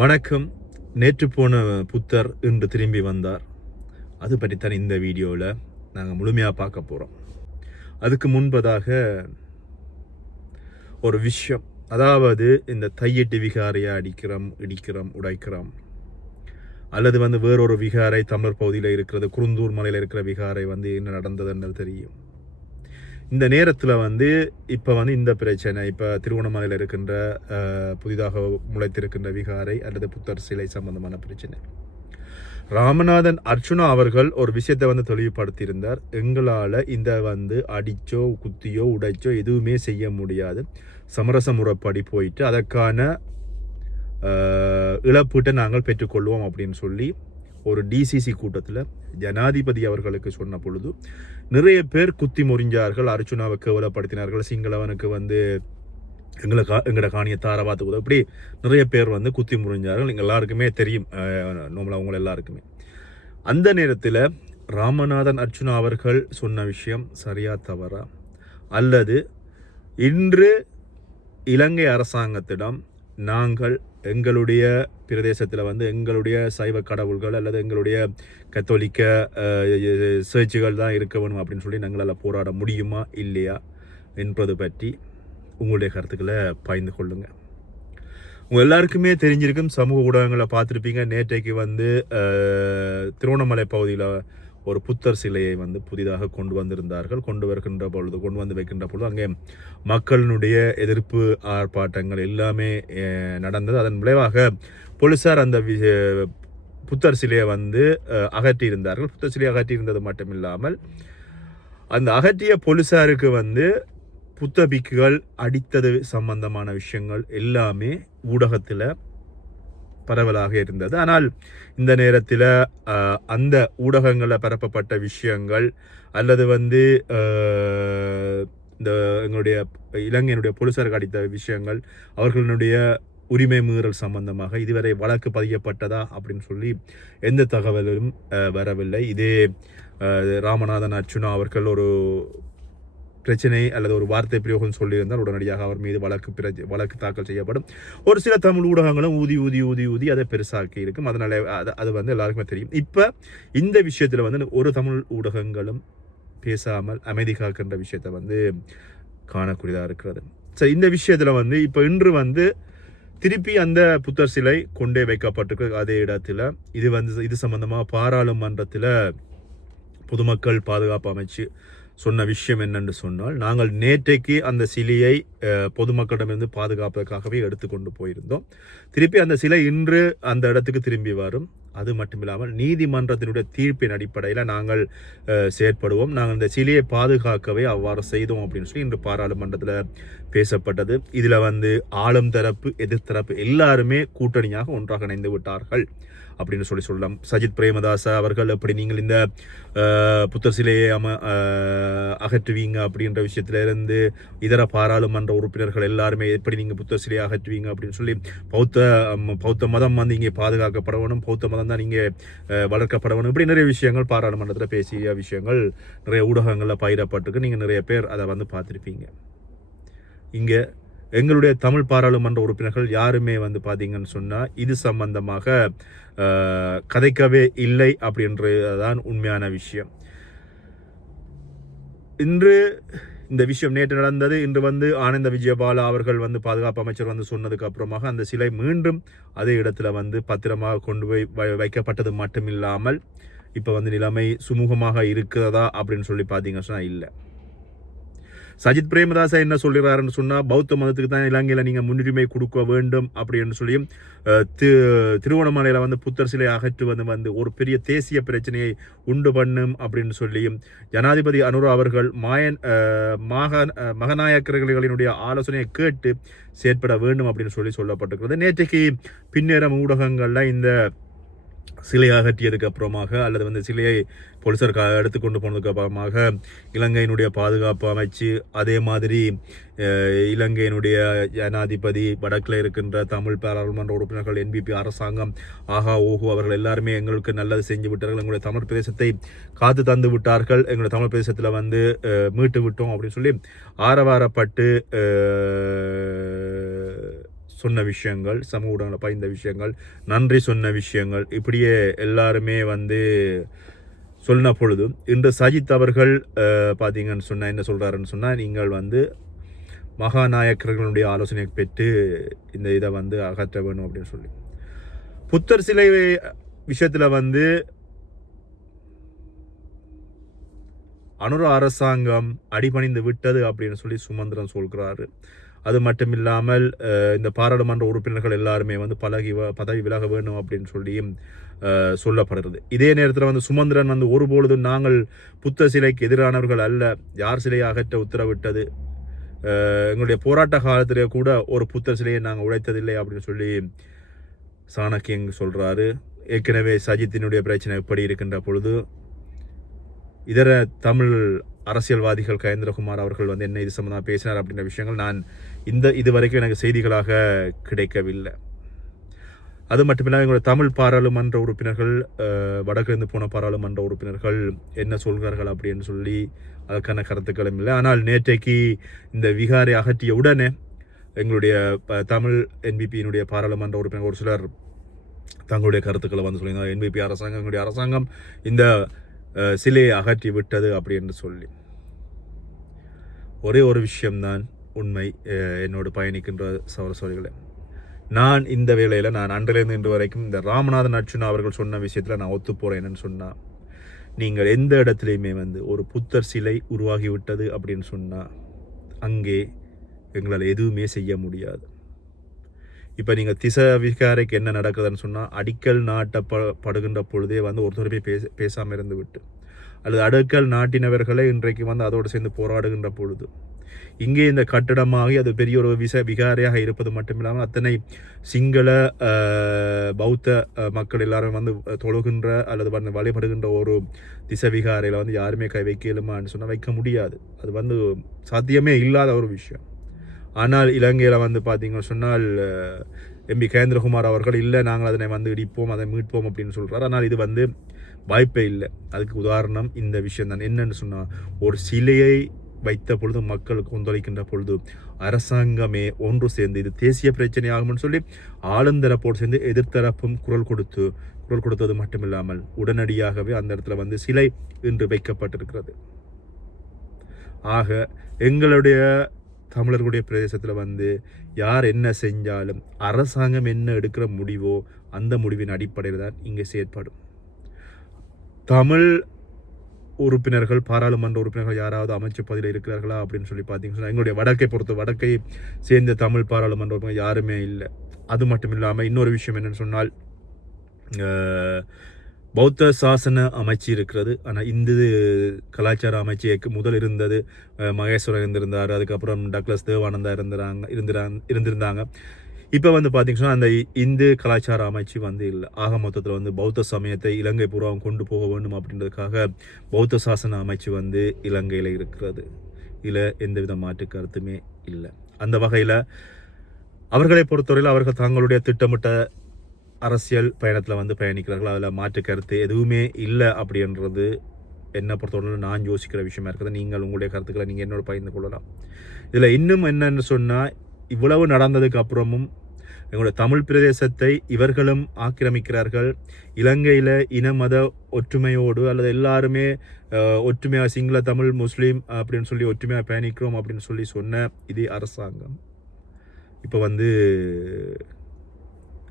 வணக்கம். நேற்று போன புத்தர் இன்று திரும்பி வந்தார். அது பற்றித்தான் இந்த வீடியோவில் நாங்கள் முழுமையாக பார்க்க போகிறோம் அதுக்கு முன்பதாக ஒரு விஷயம். அதாவது இந்த தையெட்டு விகாரையை அடிக்கிறோம் இடிக்கிறோம் உடைக்கிறோம். அல்லது வந்து வேறொரு விகாரை தமிழர் பகுதியில் இருக்கிறது குருந்தூர் மலையில் இருக்கிற விகாரை வந்து என்ன நடந்ததுன்றது தெரியும். இந்த நேரத்தில் வந்து இப்போ வந்து இந்த பிரச்சனை இப்போ திருவண்ணாமலையில் இருக்கின்ற புதிதாக முளைத்திருக்கின்ற விகாரை அல்லது புத்தர் சிலை சம்பந்தமான பிரச்சனை. ராமநாதன் அர்ச்சுனா அவர்கள் ஒரு விஷயத்தை வந்து தெளிவுபடுத்தியிருந்தார். எங்களால் இந்த வந்து அடிச்சோ குத்தியோ உடைச்சோ எதுவுமே செய்ய முடியாது. சமரச முறைப்படி போயிட்டு அதற்கான இழப்பீட்டை நாங்கள் பெற்றுக்கொள்வோம் அப்படின்னு சொல்லி ஒரு டிசிசி கூட்டத்தில் ஜனாதிபதி அவர்களுக்கு சொன்ன பொழுது நிறைய பேர் குத்தி முறிஞ்சார்கள் அர்ச்சுனாவை கேவலப்படுத்தினார்கள் சிங்களவனுக்கு வந்து எங்களை கா எங்களோட காணியை தாரவாத்து கூட இப்படி நிறைய பேர் வந்து குத்தி முறிஞ்சார்கள். எங்கள் எல்லாருக்குமே தெரியும் நம்மள அவங்கள எல்லாருக்குமே. அந்த நேரத்தில் ராமநாதன் அர்ச்சுனா அவர்கள் சொன்ன விஷயம் சரியா தவறா? அல்லது இன்று இலங்கை அரசாங்கத்திடம் நாங்கள் எங்களுடைய பிரதேசத்தில் வந்து எங்களுடைய சைவ கடவுள்கள் அல்லது எங்களுடைய கத்தோலிக்க சேர்ச்சுகள் தான் இருக்க வேணும் அப்படின்னு சொல்லி நாங்களால் போராட முடியுமா இல்லையா என்பது பற்றி உங்களுடைய கருத்துக்களை பகிர்ந்து கொள்ளுங்க. உங்கள் எல்லாருக்குமே தெரிஞ்சிருக்கும் சமூக ஊடகங்களை பார்த்துருப்பீங்க. நேற்றைக்கு வந்து திருவண்ணாமலை பகுதியில் ஒரு புத்தர் சிலையை வந்து புதிதாக கொண்டு வந்திருந்தார்கள். கொண்டு வருகின்ற பொழுது கொண்டு வந்து வைக்கின்ற பொழுது அங்கே மக்களினுடைய எதிர்ப்பு ஆர்ப்பாட்டங்கள் எல்லாமே நடந்தது. அதன் விளைவாக போலீசார் அந்த வி- புத்தர் சிலையை வந்து அகற்றியிருந்தார்கள். புத்தர் சிலையை அகற்றியிருந்தது மட்டும் இல்லாமல் அந்த அகற்றிய போலீசாருக்கு வந்து புத்த பிக்குகள் அடித்தது சம்பந்தமான விஷயங்கள் எல்லாமே ஊடகத்தில் பரவலாக இருந்தது. ஆனால் இந்த நேரத்தில் அந்த ஊடகங்களில் பரப்பப்பட்ட விஷயங்கள் அல்லது வந்து இந்த எங்களுடைய இலங்கையினுடைய போலீசாருக்கு அடித்த விஷயங்கள் அவர்களுடைய உரிமை மீறல் சம்பந்தமாக இதுவரை வழக்கு பதியப்பட்டதா அப்படின்னு சொல்லி எந்த தகவலும் வரவில்லை. இதே ராமநாதன் அர்ச்சுனா அவர்கள் ஒரு பிரச்சனை அல்லது ஒரு வார்த்தை பிரயோகம் சொல்லியிருந்தால் உடனடியாக அவர் மீது வழக்கு பிரச்ச வழக்கு தாக்கல் செய்யப்படும். ஒரு சில தமிழ் ஊடகங்களும் ஊதி ஊதி ஊதி ஊதி அதை பெருசாக்கி இருக்கும். அதனால அது அது வந்து எல்லாருக்குமே தெரியும். இப்போ இந்த விஷயத்தில் வந்து ஒரு தமிழ் ஊடகங்களும் பேசாமல் அமைதி காக்கின்ற விஷயத்தை வந்து காணக்கூடியதாக இருக்கிறது. சரி இந்த விஷயத்தில் வந்து இப்போ இன்று வந்து திருப்பி அந்த புத்தர் சிலை கொண்டே வைக்கப்பட்டிருக்கு. அதே இடத்துல இது வந்து இது சம்பந்தமாக பாராளுமன்றத்தில் பொதுமக்கள் பாதுகாப்பு அமைச்சு சொன்ன விஷயம் என்னென்று சொன்னால் நாங்கள் நேற்றைக்கு அந்த சிலையை பொதுமக்களிடமிருந்து பாதுகாப்பதற்காகவே எடுத்துக்கொண்டு போயிருந்தோம். திருப்பி அந்த சிலை இன்று அந்த இடத்துக்கு திரும்பி வரும். அது மட்டுமில்லாமல் நீதிமன்றத்தினுடைய தீர்ப்பின் அடிப்படையில் நாங்கள் செயற்படுவோம். நாங்கள் இந்த சிலையை பாதுகாக்கவே அவ்வாறு செய்தோம் அப்படின்னு சொல்லி இன்று பாராளுமன்றத்தில் பேசப்பட்டது. இதில் வந்து ஆளும் தரப்பு எதிர்த்தரப்பு எல்லாருமே கூட்டணியாக ஒன்றாக இணைந்து விட்டார்கள். அப்படின்னு சொல்லி சொல்லலாம். சஜித் பிரேமதாச அவர்கள் எப்படி நீங்கள் இந்த புத்தர் சிலையை அம அகற்றுவீங்க அப்படின்ற விஷயத்துல இருந்து இதர பாராளுமன்ற உறுப்பினர்கள் எல்லாருமே எப்படி நீங்கள் புத்தர் சிலையை அகற்றுவீங்க அப்படின்னு சொல்லி பௌத்த பௌத்த மதம் வந்து இங்கே பாதுகாக்கப்படணும் பௌத்த மதம் தான் இங்கே வளர்க்கப்படணும். இப்படி நிறைய விஷயங்கள் பாராளுமன்றத்தில் பேசிய விஷயங்கள் நிறைய ஊடகங்களில் பயிரப்பட்டிருக்கு நீங்கள் நிறைய பேர் அதை வந்து பார்த்துருப்பீங்க. இங்கே எங்களுடைய தமிழ் பாராளுமன்ற உறுப்பினர்கள் யாருமே வந்து பார்த்தீங்கன்னு சொன்னால் இது சம்பந்தமாக கதைக்கவே இல்லை அப்படின்றதுதான் உண்மையான விஷயம். இன்று இந்த விஷயம் நேற்று நடந்தது. இன்று வந்து ஆனந்த விஜயபாலா அவர்கள் வந்து பாதுகாப்பு அமைச்சர் வந்து சொன்னதுக்கு அப்புறமாக அந்த சிலை மீண்டும் அதே இடத்துல வந்து பத்திரமாக கொண்டு போய் வை- வைக்கப்பட்டது மட்டுமில்லாமல் இப்போ வந்து நிலைமை சுமூகமாக இருக்கிறதா அப்படின்னு சொல்லி பார்த்தீங்கன்னா இல்லை. சஜித் பிரேமதாசா என்ன சொல்கிறாருன்னு சொன்னால் பௌத்த மதத்துக்கு தான் இலங்கையில் நீங்கள் முன்னுரிமை கொடுக்க வேண்டும் அப்படின்னு சொல்லி திரு தி- திருவண்ணாமலையில் வந்து புத்தர் சிலை அகற்றுவது வந்து ஒரு பெரிய தேசிய பிரச்சனையை உண்டு பண்ணும் அப்படின்னு சொல்லியும் ஜனாதிபதி அனுரா அவர்கள் மாயன் அஹ், மகநாயக்கர்களினுடைய ஆலோசனையை கேட்டு செயற்பட வேண்டும் அப்படின்னு சொல்லி சொல்லப்பட்டிருக்கிறது. நேற்றைக்கு பின்னேறம் ஊடகங்களில் இந்த சிலையை அகற்றியதுக்கு அப்புறமாக அல்லது வந்து சிலையை போலீசார் க- எடுத்துக்கொண்டு போனதுக்கு அப்புறமாக இலங்கையினுடைய பாதுகாப்பு அமைச்சு அதே மாதிரி இலங்கையினுடைய ஜனாதிபதி வடக்கில் இருக்கின்ற தமிழ் பாராளுமன்ற உறுப்பினர்கள் என்பிபி அரசாங்கம் ஆஹா ஓஹோ அவர்கள் எல்லாருமே எங்களுக்கு நல்லது செஞ்சு விட்டார்கள். எங்களுடைய தமிழ் பிரதேசத்தை காத்து தந்து விட்டார்கள். எங்களுடைய தமிழ் பிரதேசத்தில் வந்து மீட்டு விட்டோம் அப்படின்னு சொல்லி ஆரவாரப்பட்டு சொன்ன விஷயங்கள் சமூக ஊடகங்களில் பகிர்ந்த விஷயங்கள் நன்றி சொன்ன விஷயங்கள் இப்படியே எல்லாருமே வந்து சொன்ன பொழுது இன்று சஜித் அவர்கள் பார்த்தீங்கன்னு சொன்னால் என்ன சொல்கிறாருன்னு சொன்னால் நீங்கள் வந்து மகாநாயக்கர்களுடைய ஆலோசனை பெற்று இந்த இதை வந்து அகற்ற வேணும் அப்படின்னு சொல்லி. புத்தர் சிலை விஷயத்தில் வந்து அனுர அரசாங்கம் அடிபணிந்து விட்டது அப்படின்னு சொல்லி சுமந்திரன் சொல்கிறாரு. அது மட்டும் இல்லாமல் இந்த பாராளுமன்ற உறுப்பினர்கள் எல்லாருமே வந்து பழகி வ- பதவி விலக வேண்டும் அப்படின்னு சொல்லியும் சொல்லப்படுறது இதே நேரத்தில் வந்து சுமந்திரன் வந்து ஒருபொழுதும் நாங்கள் புத்த சிலைக்கு எதிரானவர்கள் அல்ல. யார் சிலையை அகற்ற உத்தரவிட்டது? எங்களுடைய போராட்ட காலத்திலே கூட ஒரு புத்த சிலையை நாங்கள் உடைத்ததில்லை அப்படின்னு சொல்லி சாணக்கியங் சொல்கிறாரு ஏற்கனவே சஜித்தினுடைய பிரச்சனை எப்படி இருக்கின்ற பொழுது இதர தமிழ் அரசியல்வாதிகள் கயேந்திரகுமார் அவர்கள் வந்து என்ன இது சம்மந்தமாக பேசினார் அப்படின்ற விஷயங்கள் நான் இந்த இது வரைக்கும் எனக்கு செய்திகளாக கிடைக்கவில்லை. அது மட்டுமில்லாமல் எங்களுடைய தமிழ் பாராளுமன்ற உறுப்பினர்கள் அஹ், போன பாராளுமன்ற உறுப்பினர்கள் என்ன சொல்கிறார்கள் அப்படின்னு சொல்லி அதற்கான கருத்துக்களும் இல்லை. ஆனால் நேற்றைக்கு இந்த விகாரை அகற்றிய உடனே எங்களுடைய தமிழ் என்பிபியினுடைய பாராளுமன்ற உறுப்பினர் ஒரு சிலர் தங்களுடைய கருத்துக்களை வந்து சொல்லியிருந்தாங்க. என்பிபி அரசாங்கம் எங்களுடைய அரசாங்கம் இந்த சிலையை அகற்றி விட்டது அப்படின்னு சொல்லி. ஒரே ஒரு விஷயம்தான் உண்மை என்னோடு பயணிக்கின்ற சவர சோழிகளே நான் இந்த வேளையில் நான் அன்றிலிருந்து இன்று வரைக்கும் இந்த ராமநாதன் அர்ஜுனா அவர்கள் சொன்ன விஷயத்தில் நான் ஒத்து போகிறேன்னு சொன்னால் நீங்கள் எந்த இடத்துலையுமே வந்து ஒரு புத்தர் சிலை உருவாகிவிட்டது அப்படின்னு சொன்னால் அங்கே எங்களால் எதுவுமே செய்ய முடியாது. இப்போ நீங்கள் திச விகாரைக்கு என்ன நடக்குதுன்னு சொன்னால் அடிக்கல் நாட்டப்ப படுகின்ற பொழுதே வந்து ஒருத்தர் போய் பேச பேசாமல் இருந்து விட்டு அல்லது அடுக்கல் நாட்டினவர்களே இன்றைக்கு வந்து அதோடு சேர்ந்து போராடுகின்ற பொழுது. இங்கே இந்த கட்டடமாகி அது பெரிய ஒரு விச விகாரையாக இருப்பது மட்டுமில்லாமல் அத்தனை சிங்கள பௌத்த மக்கள் எல்லாரும் வந்து தொழுகின்ற அல்லது வந்து வழிபடுகின்ற ஒரு திச விகாரையில் வந்து யாருமே கை வைக்கலுமான்னு சொன்னால் வைக்க முடியாது. அது வந்து சாத்தியமே இல்லாத ஒரு விஷயம். ஆனால் இலங்கையில் வந்து பார்த்தீங்கன்னு சொன்னால் எம்பி கேந்திரகுமார் அவர்கள் இல்லை நாங்கள் அதனை வந்து இடிப்போம் அதை மீட்போம் அப்படின்னு சொல்கிறார் ஆனால் இது வந்து வாய்ப்பே இல்லை. அதுக்கு உதாரணம் இந்த விஷயம் தான் என்னன்னு சொன்னால் ஒரு சிலையை வைத்த பொழுது மக்களுக்கு கொந்தளிக்கின்ற பொழுது அரசாங்கமே ஒன்று சேர்ந்து இது தேசிய பிரச்சனை ஆகும்னு சொல்லி ஆளுந்தரப்போடு சேர்ந்து எதிர்த்தரப்பும் குரல் கொடுத்து குரல் கொடுத்தது மட்டுமில்லாமல் உடனடியாகவே அந்த இடத்துல வந்து சிலை இன்று வைக்கப்பட்டிருக்கிறது. ஆக எங்களுடைய தமிழர்களுடைய பிரதேசத்தில் வந்து யார் என்ன செஞ்சாலும் அரசாங்கம் என்ன எடுக்கிற முடிவோ அந்த முடிவின் அடிப்படையில் தான் இங்கே செயற்படும் தமிழ் உறுப்பினர்கள் பாராளுமன்ற உறுப்பினர்கள் யாராவது அமைச்சு பதவியில் இருக்கிறார்களா அப்படின்னு சொல்லி பார்த்தீங்கன்னா எங்களுடைய வடக்கை பொறுத்த வடக்கை சேர்ந்த தமிழ் பாராளுமன்ற உறுப்பினர் யாருமே இல்லை. அது மட்டும் இல்லாமல் இன்னொரு விஷயம் என்னென்னு சொன்னால் பௌத்த சாசன அமைச்சு இருக்கிறது. ஆனால் இந்து கலாச்சார அமைச்சிக்கு முதல் இருந்தது மகேஸ்வரன் இருந்திருந்தார். அதுக்கப்புறம் டக்ளஸ் தேவானந்தா இருந்துறாங்க இருந்துறாங்க இருந்திருந்தாங்க. இப்போ வந்து பார்த்தீங்கன்னா அந்த இந்து கலாச்சார அமைச்சு வந்து இல்லை. ஆக மொத்தத்தில் வந்து பௌத்த சமயத்தை இலங்கை பூர்வம் கொண்டு போக வேண்டும் அப்படின்றதுக்காக பௌத்த சாசன அமைச்சு வந்து இலங்கையில் இருக்கிறது. இதில் எந்தவித மாற்று கருத்துமே இல்லை. அந்த வகையில் அவர்களை பொறுத்தவரையில் அவர்கள் தங்களுடைய திட்டமிட்ட அரசியல் பயணத்தில் வந்து பயணிக்கிறார்கள். அதில் மாற்று கருத்து எதுவுமே இல்லை அப்படின்றது என்னை பொறுத்தவரை நான் யோசிக்கிற விஷயமா இருக்குது. நீங்கள் உங்களுடைய கருத்துக்களை நீங்கள் என்னோட பகிர்ந்து கொள்ளலாம். இதில் இன்னும் என்னன்னு சொன்னால் இவ்வளவு நடந்ததுக்கு அப்புறமும் எங்களுடைய தமிழ் பிரதேசத்தை இவர்களும் ஆக்கிரமிக்கிறார்கள். இலங்கையில் இன மத ஒற்றுமையோடு அல்லது எல்லாருமே ஒற்றுமையாக சிங்கள தமிழ் முஸ்லீம் அப்படின்னு சொல்லி ஒற்றுமையாக பயணிக்கிறோம் அப்படின்னு சொல்லி சொன்ன இதே அரசாங்கம். இப்போ வந்து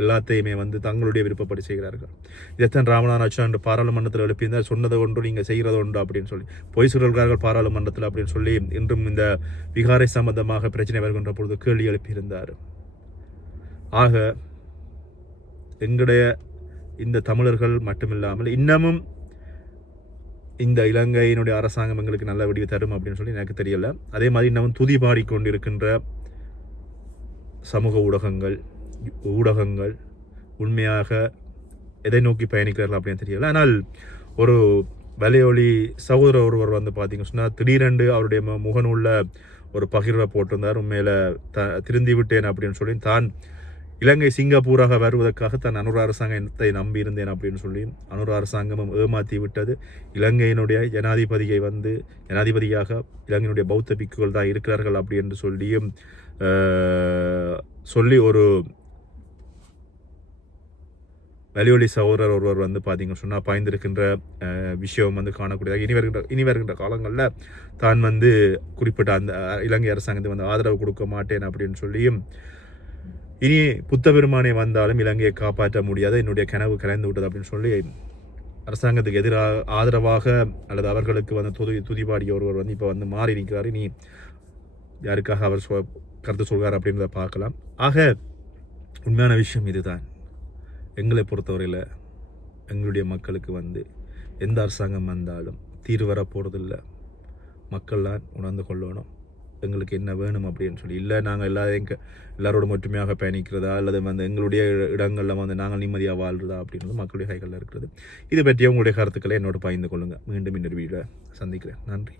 எல்லாத்தையுமே வந்து தங்களுடைய விருப்பப்படி செய்கிறார்கள். இதைத்தான் ராமநாதன் என்று பாராளுமன்றத்தில் எழுப்பியிருந்தால் சொன்னது ஒன்று நீங்கள் செய்கிறது ஒன்று அப்படின்னு சொல்லி. பொய் சொல்கிறார்கள் பாராளுமன்றத்தில் அப்படின்னு சொல்லி இன்றும் இந்த விகாரை சம்பந்தமாக பிரச்சனை வருகின்ற பொழுது கேள்வி எழுப்பியிருந்தார். ஆக எங்களுடைய இந்த தமிழர்கள் மட்டுமில்லாமல் இன்னமும் இந்த இலங்கையினுடைய அரசாங்கம் எங்களுக்கு நல்ல விடிவு தரும் அப்படின்னு சொல்லி எனக்கு தெரியல. அதே மாதிரி இன்னமும் துதி பாடிக்கொண்டிருக்கின்ற சமூக ஊடகங்கள் ஊடகங்கள் உண்மையாக எதை நோக்கி பயணிக்கிறார்கள் அப்படின்னு தெரியல. ஆனால் ஒரு வலையொலி சகோதரர் ஒருவர் வந்து பார்த்தீங்க சொன்னால் திடீரென்று அவருடைய முகநூலில் ஒரு பகிர்வை போட்டிருந்தார். உண்மையில த திருந்தி விட்டேன் அப்படின்னு சொல்லி தான் இலங்கை சிங்கப்பூராக வருவதற்காக தான் அனுர அரசாங்கத்தை நம்பியிருந்தேன் அப்படின்னு சொல்லி அனுர அரசாங்கமும் ஏமாற்றி விட்டது. இலங்கையினுடைய ஜனாதிபதியை வந்து ஜனாதிபதியாக இலங்கையினுடைய பௌத்த பிக்குகள் தான் இருக்கிறார்கள் அப்படி என்று சொல்லியும் சொல்லி ஒரு வலியொலி சகோதரர் ஒருவர் வந்து பார்த்தீங்க சொன்னால் பாய்ந்திருக்கின்ற விஷயம் வந்து காணக்கூடியதாக இனி வருகின்ற இனி வருகின்ற காலங்களில் தான் வந்து குறிப்பிட்ட அந்த இலங்கை அரசாங்கத்துக்கு வந்து ஆதரவு கொடுக்க மாட்டேன் அப்படின்னு சொல்லியும் இனி புத்த பெருமானை வந்தாலும் இலங்கையை காப்பாற்ற முடியாது என்னுடைய கனவு கலைந்து விட்டது அப்படின்னு சொல்லி அரசாங்கத்துக்கு எதிராக ஆதரவாக அல்லது அவர்களுக்கு வந்து துதி துதிபாடிய ஒருவர் வந்து இப்போ வந்து மாறி இருக்கிறார் இனி யாருக்காக அவர் சொ கருத்து சொல்கிறார் அப்படின்றத பார்க்கலாம். ஆக உண்மையான விஷயம் இதுதான். எங்களை பொறுத்தவரையில் எங்களுடைய மக்களுக்கு வந்து எந்த அரசாங்கம் வந்தாலும் தீர்வு வர போகிறதில்ல மக்கள்லாம் உணர்ந்து கொள்ளணும். எங்களுக்கு என்ன வேணும் அப்படின்னு சொல்லி. இல்லை நாங்கள் எல்லாரையும் எங்க எல்லாரோட ஒற்றுமையாக பயணிக்கிறதா? அல்லது வந்து எங்களுடைய இடங்களில் வந்து நாங்கள் நிம்மதியாக வாழ்றதா? அப்படின்றது மக்களுடைய கைகளில் இருக்கிறது. இது பற்றிய உங்களுடைய கருத்துக்களை என்னோட பகிர்ந்து கொள்ளுங்கள் மீண்டும் இன்னொரு வீடியோவில் சந்திக்கிறேன். நன்றி.